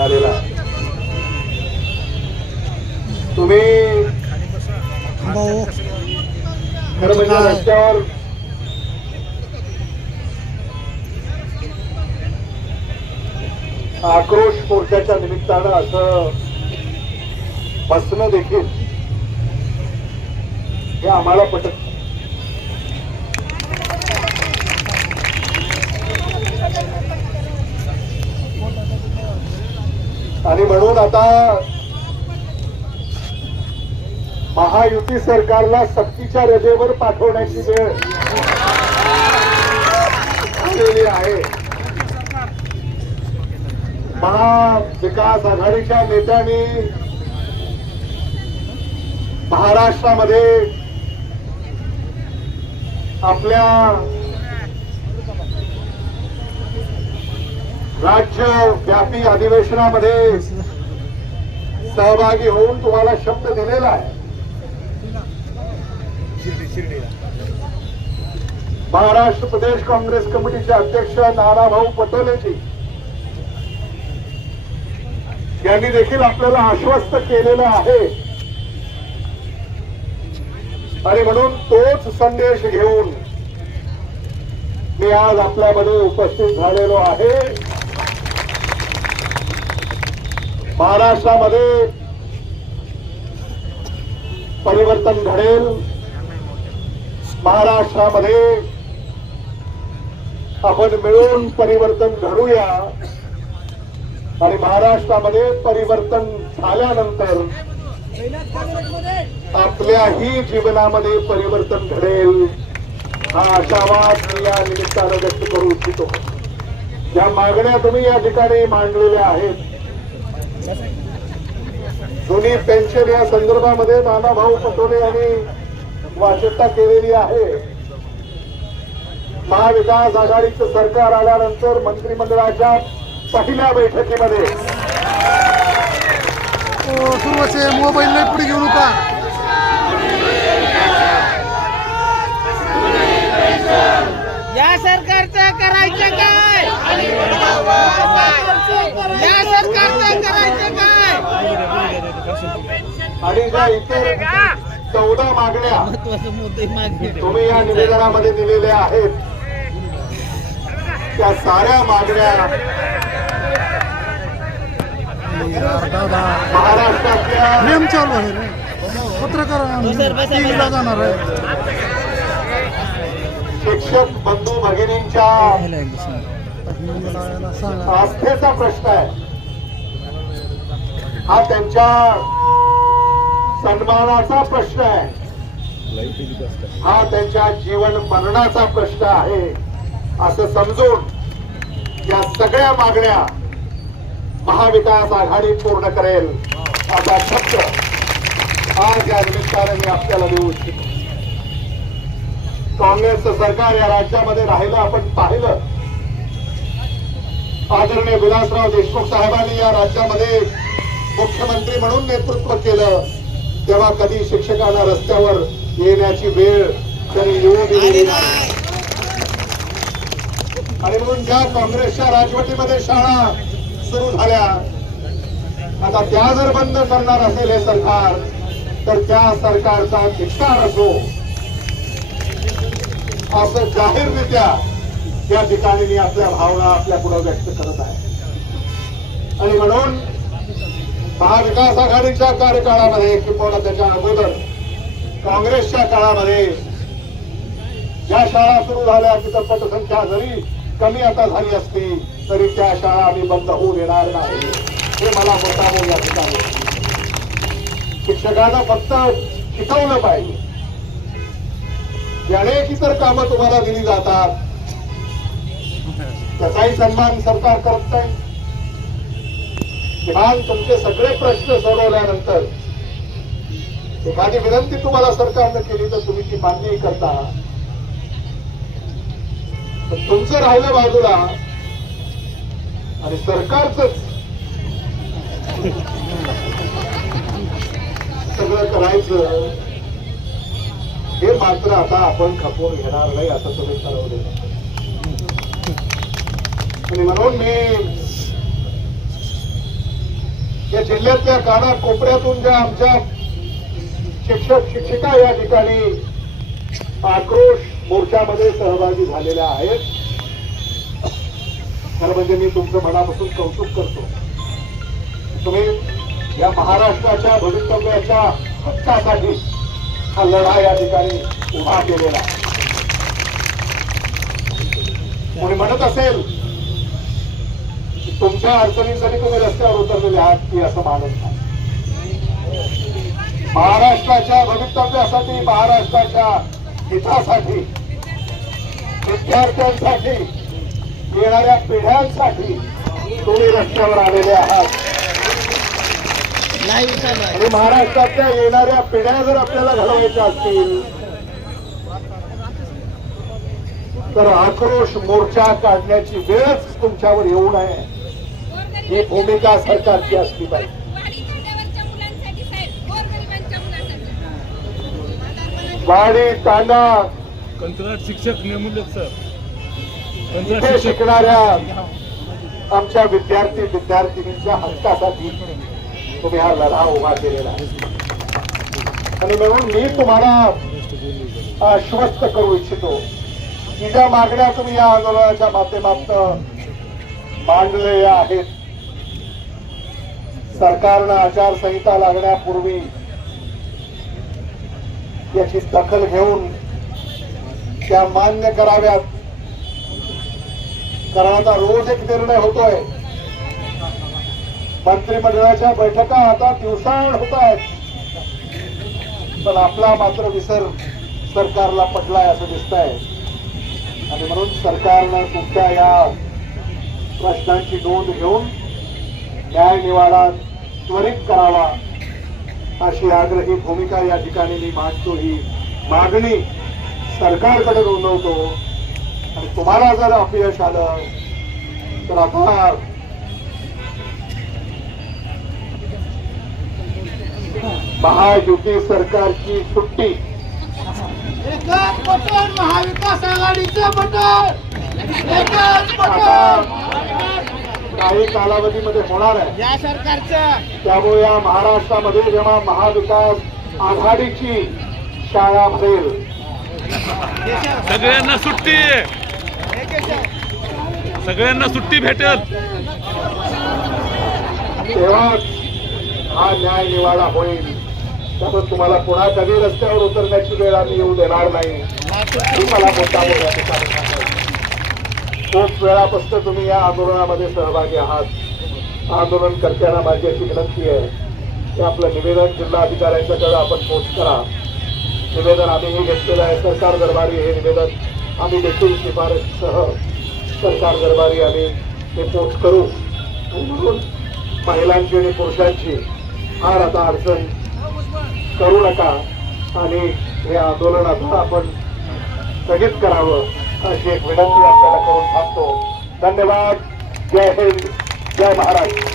झालेला. आहे तुम्ही खरं म्हणजे रस्त्यावर आक्रोश मोर्चाच्या निमित्तानं असं बसणं देखील हे आम्हाला पटत आणि म्हणून आता महायुती सरकारला सक्तीच्या रजेवर पाठवण्याची वेळ आलेली आहे. महाविकास आघाडीच्या नेत्यांनी महाराष्ट्रामध्ये आपल्या राज्य व्यापी अधिवेशनामध्ये सहभागी होऊन तुम्हाला शब्द दिलेला आहे. महाराष्ट्र प्रदेश काँग्रेस कमिटीचे अध्यक्ष नानाभाऊ पटोलेजी यांनी देखील आपल्याला आश्वस्त केलेलं आहे. आणि म्हणून तोच संदेश घेऊन मी आज आपल्यामध्ये उपस्थित झालेलो आहे. महाराष्ट्रामध्ये परिवर्तन घडेल. महाराष्ट्रामध्ये आपण मिळून परिवर्तन घडूया. आणि महाराष्ट्रामध्ये परिवर्तन झाल्यानंतर आपल्याही जीवनामध्ये परिवर्तन घडेल. हा आशावाद मी या निमित्तानं व्यक्त करू इच्छितो. ज्या मागण्या तुम्ही या ठिकाणी मांडलेल्या आहेत जुनी पेन्शन या संदर्भामध्ये नानाभाऊ पटोले यांनी वाचिता केलेली आहे. महाविकास आघाडीचं सरकार आल्यानंतर मंत्रिमंडळाच्या पहिल्या बैठकीमध्ये. सुरुवातचे मोबाईल नाही पुढे घेऊ नका या सरकारचं करायचं काय या सरकारचं करायचं काय आणि ज्या इतर चौदा मागण्या महत्त्वाचा मुद्दे मागे. तुम्ही या निवेदनामध्ये दिलेल्या आहेत. त्या साऱ्या मागण्या महाराष्ट्रातल्या पत्रकार जाणार आहे. शिक्षक बंधू भगिनींच्या आस्थेचा प्रश्न आहे. हा त्यांच्या सन्मानाचा प्रश्न आहे. हा त्यांच्या जीवन मरणाचा प्रश्न आहे. असं समजून या सगळ्या मागण्या महाविकास आघाडी पूर्ण करेल. असा शब्द आज या निमित्ताने मी आपल्याला देऊ इच्छितो. काँग्रेसचं सरकार या राज्यामध्ये राहिलं आपण पाहिलं. आदरणीय विलासराव देशमुख साहेबांनी या राज्यामध्ये मुख्यमंत्री म्हणून नेतृत्व केलं. तेव्हा कधी शिक्षकांना रस्त्यावर येण्याची वेळ तरी येऊ नाही. आणि म्हणून ज्या काँग्रेसच्या राजवटीमध्ये शाळा सुरू झाल्या आता त्या जर बंद करणार असेल हे सरकार तर त्या सरकारचा धिक्कार असो असं जाहीररित्या या ठिकाणी मी आपल्या भावना आपल्या पुढे व्यक्त करत आहे. आणि म्हणून महाविकास आघाडीच्या कार्यकाळामध्ये किंवा त्याच्या अगोदर काँग्रेसच्या काळामध्ये ज्या शाळा सुरू झाल्या तिथं पटसंख्या जरी कमी आता झाली असती तरी त्या शाळा आम्ही बंद होऊ देणार नाही. हे मला मुद्दामून या ठिकाणी. शिक्षकांना फक्त शिकवलं पाहिजे. अनेक इतर कामं तुम्हाला दिली जातात त्याचाही सन्मान सरकार करत नाही किमान तुमचे सगळे प्रश्न सोडवल्यानंतर माझी विनंती तुम्हाला सरकारनं केली तर तुम्ही ती मान्यही करता. तुमचं राहिलं बाजूला आणि सरकारच सगळं करायचं हे मात्र आता आपण खपवून घेणार नाही असं तुम्ही ठरवलेलं आणि म्हणून मी या जिल्ह्यातल्या काना कोपऱ्यातून ज्या आमच्या शिक्षक शिक्षिका या ठिकाणी आक्रोश मोर्चामध्ये सहभागी झालेल्या आहेत खरं म्हणजे मी तुमचं मनापासून कौतुक करतो तुम्ही या महाराष्ट्राच्या भवितव्याच्या हक्कासाठी हा लढा या ठिकाणी उभा केलेला आहे. कोणी म्हणत असेल तुमच्या अडचणींसाठी तुम्ही रस्त्यावर उतरलेले आहात की असं मानत नाही? महाराष्ट्राच्या भवितव्यासाठी महाराष्ट्राच्या हितासाठी विद्यार्थ्यांसाठी येणाऱ्या पिढ्यांसाठी तुम्ही रस्त्यावर आलेले आहात. आणि महाराष्ट्रातल्या येणाऱ्या पिढ्या जर आपल्याला घडवायच्या असतील तर आक्रोश मोर्चा काढण्याची वेळच तुमच्यावर येऊ नये. ही भूमिका सरकारची असली पाहिजे वाडी तांडा. कंत्राट शिक्षक नेमून सर. शिकणाऱ्या आमच्या विद्यार्थी विद्यार्थिनींच्या हक्कासाठी तुम्ही हा लढा उभा केलेला आहे. आणि म्हणून मी तुम्हाला आश्वस्त करू इच्छितो. की ज्या मागण्या तुम्ही या आंदोलनाच्या माध्यमातून मांडलेल्या आहेत. सरकारनं आचारसंहिता लागण्यापूर्वी याची दखल घेऊन त्या मान्य कराव्यात. कारण आता रोज एक निर्णय होतोय. मंत्रिमंडळाच्या बैठका आता दिवसाआड होत आहेत पण आपला मात्र विसर सरकारला पटलाय असं दिसत आहे आणि म्हणून सरकारनं तुमच्या या प्रश्नांची नोंद घेऊन न्याय निवाडा त्वरित करावा अशी आग्रही भूमिका या ठिकाणी मी मांडतो. ही मागणी सरकारकडे नोंदवतो. आणि तुम्हाला जर अपयश आलं तर आता महायुती सरकारची सुट्टी. एकच बटन महाविकास आघाडीचं बटन एकच बटन काही कालावधीमध्ये होणार आहे. या सरकारचं. त्यामुळे या महाराष्ट्रामध्ये जेव्हा महाविकास आघाडीची शाळा भरेल. सगळ्यांना सुट्टी. सगळ्यांना सुट्टी भेटेल. तेव्हा हा न्याय निवाडा होईल. त्यामुळे तुम्हाला पुन्हा कधी रस्त्यावर उतरण्याची वेळ आम्ही येऊ देणार नाही. मला मोठा मोठ्या. खूप वेळापासून तुम्ही या आंदोलनामध्ये सहभागी आहात. आंदोलनकर्त्यांना माझी अशी विनंती आहे की आपलं निवेदन जिल्हाधिकाऱ्यांच्याकडे आपण पोस्ट करा. निवेदन आम्हीही घेतलेलं आहे. सरकार दरबारी हे निवेदन आम्ही देखील शिफारससह सरकार दरबारी आम्ही ते पोस्ट करू. म्हणून महिलांची आणि पुरुषांची फार आता अडचण करू नका. आणि हे आंदोलन आता आपण स्थगित करावं. अशी एक विनंती आपल्याला करून थांबतो. धन्यवाद. जय हिंद. जय महाराष्ट्र.